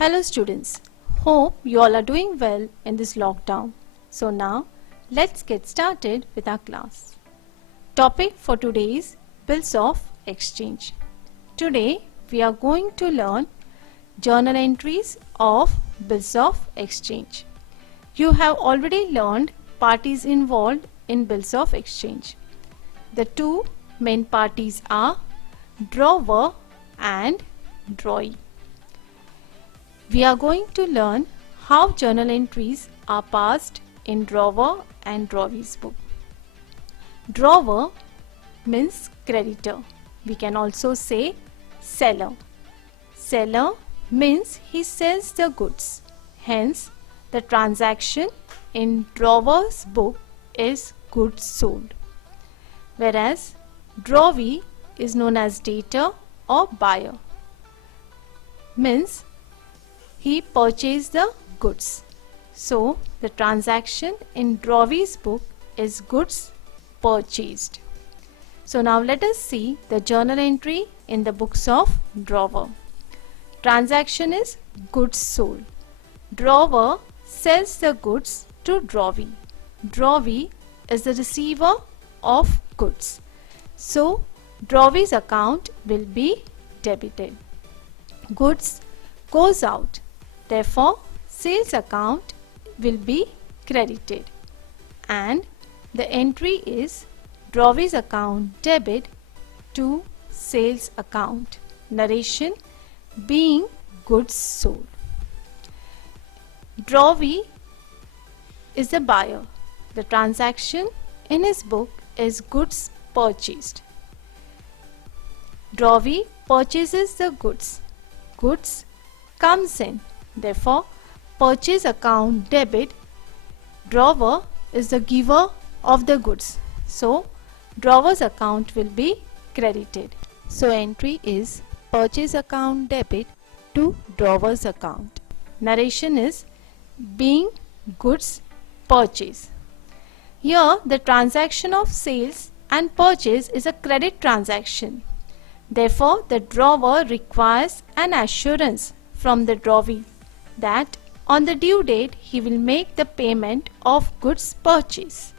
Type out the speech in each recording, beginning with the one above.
Hello students, hope you all are doing well in this lockdown. So now let's get started with our class. Topic for today is bills of exchange. Today we are going to learn journal entries of bills of exchange. You have already learned parties involved in bills of exchange. The two main parties are drawer and drawee. We are going to learn how journal entries are passed in drawer and drawee's book. Drawer means creditor. We can also say seller. Seller means he sells the goods. Hence, the transaction in drawer's book is goods sold. Whereas drawee is known as debtor or buyer. Means he purchased the goods. So, the transaction in drawee's book is goods purchased. So, now let us see the journal entry in the books of drawer. Transaction is goods sold. Drawer sells the goods to drawee. Drawee is the receiver of goods. So, drawee's account will be debited. Goods goes out. Therefore, sales account will be credited and the entry is drawee's account debit to sales account. Narration being goods sold. Drawee is the buyer. The transaction in his book is goods purchased. Drawee purchases the goods. Goods comes in. Therefore, purchase account debit. Drawer is the giver of the goods. So, drawer's account will be credited. So, entry is purchase account debit to drawer's account. Narration is being goods purchase. Here, the transaction of sales and purchase is a credit transaction. Therefore, the drawer requires an assurance from the drawee that on the due date he will make the payment of goods purchase.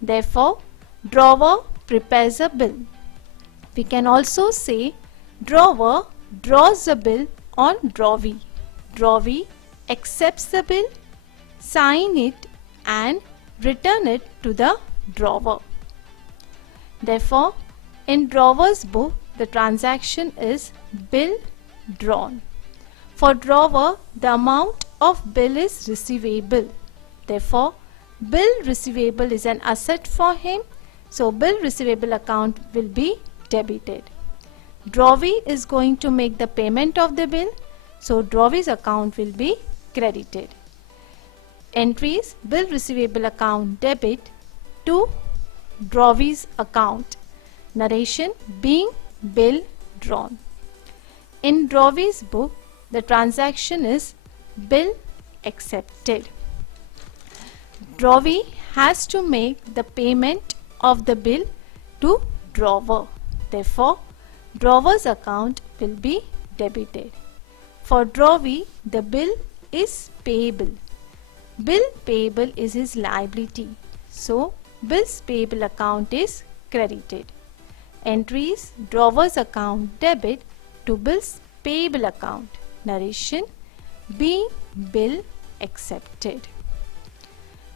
Therefore, drawer prepares a bill. We can also say drawer draws the bill on drawee. Drawee accepts the bill, sign it and return it to the drawer. Therefore, in drawer's book, the transaction is bill drawn. For drawer, the amount of bill is receivable. Therefore, bill receivable is an asset for him. So, bill receivable account will be debited. Drawee is going to make the payment of the bill. So, drawee's account will be credited. Entries bill receivable account debit to drawee's account. Narration being bill drawn. In drawee's book, the transaction is bill accepted. Drawee has to make the payment of the bill to drawer. Therefore, drawer's account will be debited. For drawee, the bill is payable. Bill payable is his liability. So, bills payable account is credited. Entries drawer's account debit to bills payable account. Narration being bill accepted.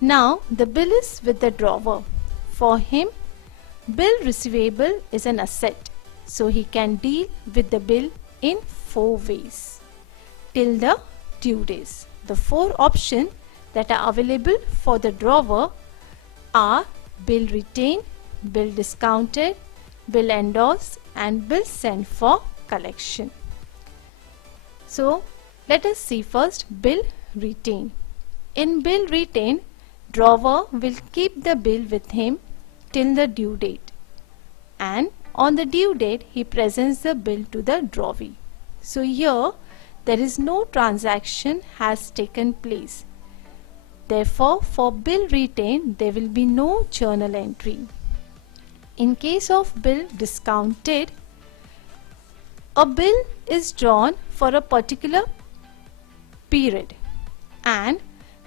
Now the bill is with the drawer. For him, bill receivable is an asset. So he can deal with the bill in 4 ways. Till the due days. The 4 options that are available for the drawer are bill retained, bill discounted, bill endorsed and bill sent for collection. So, let us see first bill retained. In bill retained, drawer will keep the bill with him till the due date and on the due date he presents the bill to the drawee. So, here there is no transaction has taken place. Therefore, for bill retained there will be no journal entry. In case of bill discounted, a bill is drawn for a particular period, and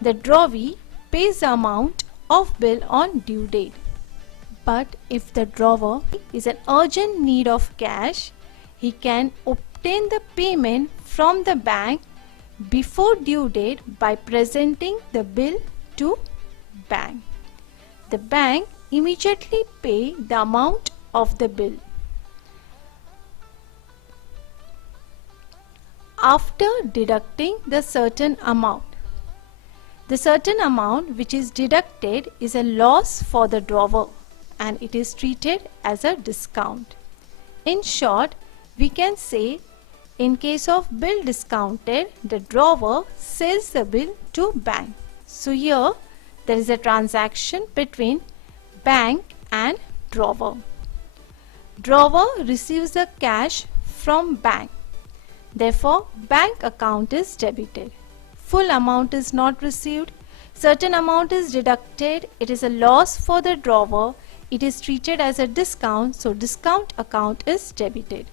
the drawee pays the amount of bill on due date. But if the drawer is in urgent need of cash, he can obtain the payment from the bank before due date by presenting the bill to bank. The bank immediately pay the amount of the bill. After deducting the certain amount. The certain amount which is deducted is a loss for the drawer and it is treated as a discount. In short, we can say in case of bill discounted, the drawer sells the bill to bank. So here there is a transaction between bank and drawer. Drawer receives the cash from bank. Therefore, bank account is debited. Full amount is not received. Certain amount is deducted. It is a loss for the drawer. It is treated as a discount. So, discount account is debited.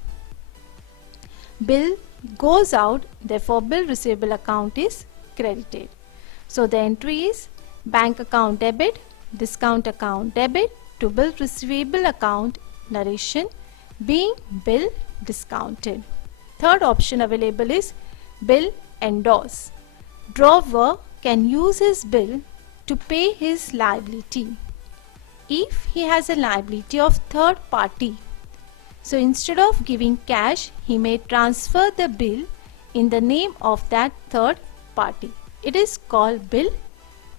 Bill goes out. Therefore, bill receivable account is credited. So, the entry is bank account debit, discount account debit to bill receivable account. Narration being bill discounted. Third option available is bill endorse. Drawer can use his bill to pay his liability. If he has a liability of third party, so instead of giving cash, he may transfer the bill in the name of that third party. It is called bill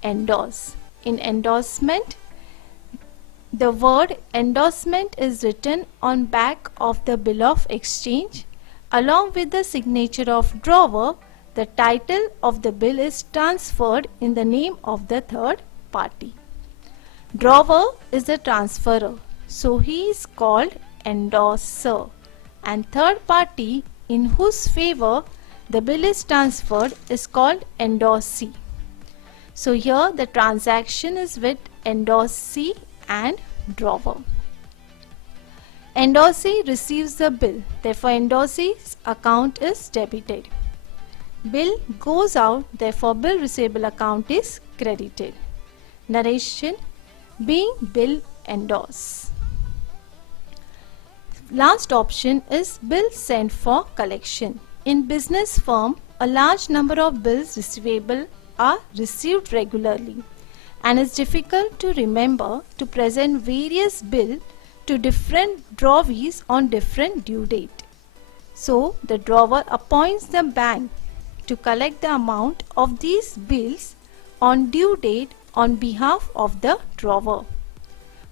endorse. In endorsement, the word endorsement is written on back of the bill of exchange. Along with the signature of drawer, the title of the bill is transferred in the name of the third party. Drawer is the transferor, so he is called endorser, and third party in whose favor the bill is transferred is called endorsee. So here the transaction is with endorsee and drawer. Endorsee receives the bill, therefore endorsee's account is debited. Bill goes out, therefore bill receivable account is credited. Narration being bill endorse. Last option is bill sent for collection. In business firm, a large number of bills receivable are received regularly and it's difficult to remember to present various bills to different drawees on different due date. So, the drawer appoints the bank to collect the amount of these bills on due date on behalf of the drawer.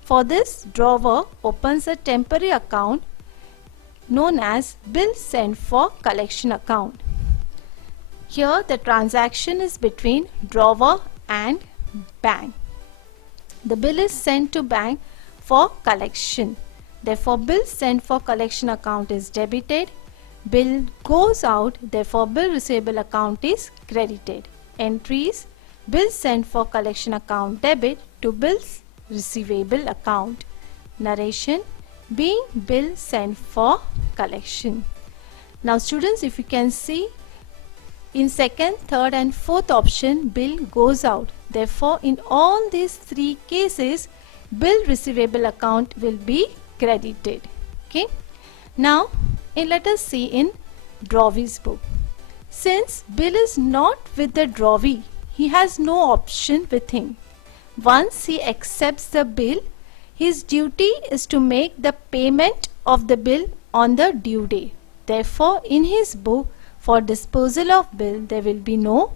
For this, drawer opens a temporary account known as bill sent for collection account. Here, the transaction is between drawer and bank. The bill is sent to bank for collection. Therefore, bill sent for collection account is debited. Bill goes out, therefore bill receivable account is credited. Entries: bill sent for collection account debit to bills receivable account. Narration being bill sent for collection. Now students, if you can see in second, third and fourth option, bill goes out. Therefore, in all these three cases, bill receivable account will be credited. Okay. Now, let us see in drawee's book. Since bill is not with the drawee, he has no option with him. Once he accepts the bill, his duty is to make the payment of the bill on the due day. Therefore, in his book, for disposal of bill, there will be no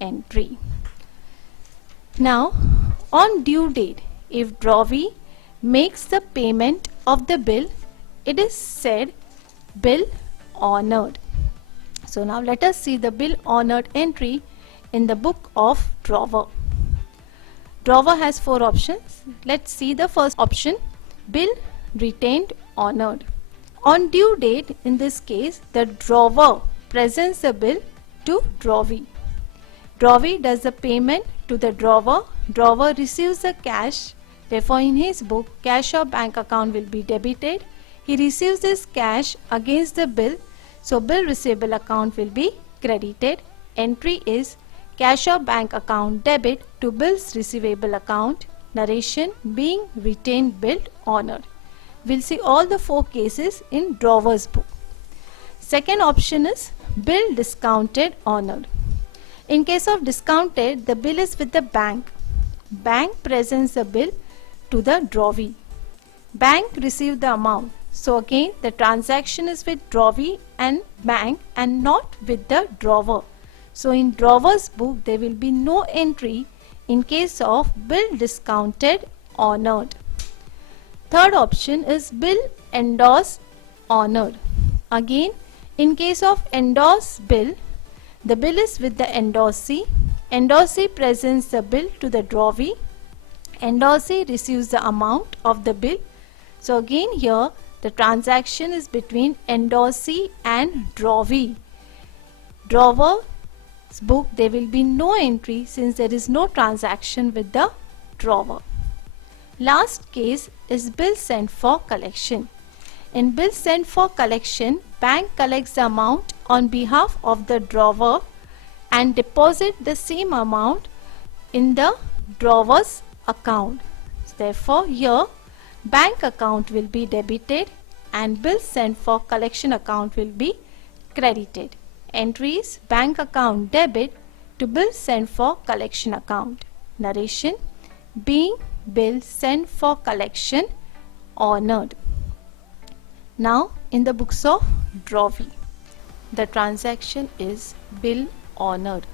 entry. Now, on due date, if drawee makes the payment of the bill, it is said bill honored. So now let us see the bill honored entry in the book of drawer. Drawer has four options. Let's see the first option, bill retained honored. On due date, in this case, the drawer presents the bill to drawee. Drawee does the payment to the drawer. Drawer receives the cash. Therefore, in his book, cash or bank account will be debited. He receives this cash against the bill. So, bill receivable account will be credited. Entry is cash or bank account debit to bills receivable account. Narration being retained, billed, honored. We'll see all the 4 cases in drawer's book. Second option is bill discounted, honored. In case of discounted, the bill is with the bank. Bank presents the bill to the drawee. Bank received the amount. So again the transaction is with drawee and bank and not with the drawer. So in drawer's book there will be no entry in case of bill discounted, honored. Third option is bill endorsed, honored. Again, in case of endorsed bill, the bill is with the endorsee. Endorsee presents the bill to the drawee. Endorsee receives the amount of the bill. So again here the transaction is between endorsee and drawee. Drawer's book there will be no entry since there is no transaction with the drawer. Last case is bill sent for collection. In bill sent for collection, bank collects the amount on behalf of the drawer and deposit the same amount in the drawer's account. Therefore, here bank account will be debited and bill sent for collection account will be credited. Entries: bank account debit to bill sent for collection account. Narration: being bill sent for collection, honored. Now in the books of drawee, the transaction is bill honored.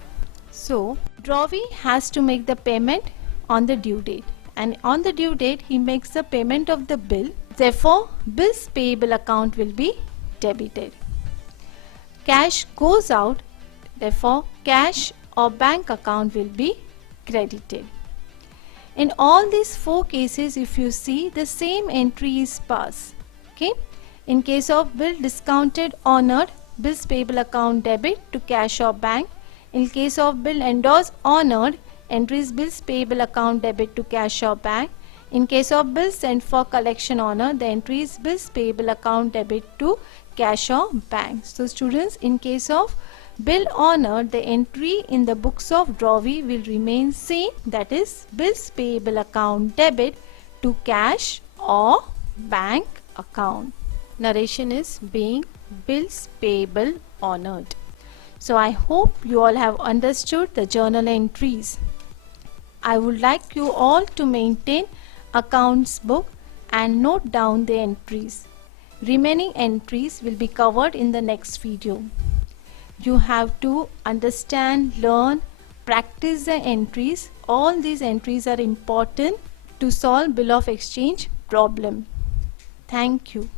So drawee has to make the payment on the due date, and on the due date he makes the payment of the bill. Therefore bills payable account will be debited. Cash goes out, therefore cash or bank account will be credited. In all these 4 cases, if you see, the same entry is passed. Okay. In case of bill discounted, honored, bills payable account debit to cash or bank. In case of bill endorsed, honored, entries bills payable account debit to cash or bank. In case of bills sent for collection, honored, the entry is bills payable account debit to cash or bank. So students, in case of bill honored, the entry in the books of drawee will remain same, that is bills payable account debit to cash or bank account. Narration is being bills payable honored. So I hope you all have understood the journal entries. I would like you all to maintain accounts book and note down the entries. Remaining entries will be covered in the next video. You have to understand, learn, practice the entries. All these entries are important to solve bill of exchange problem. Thank you.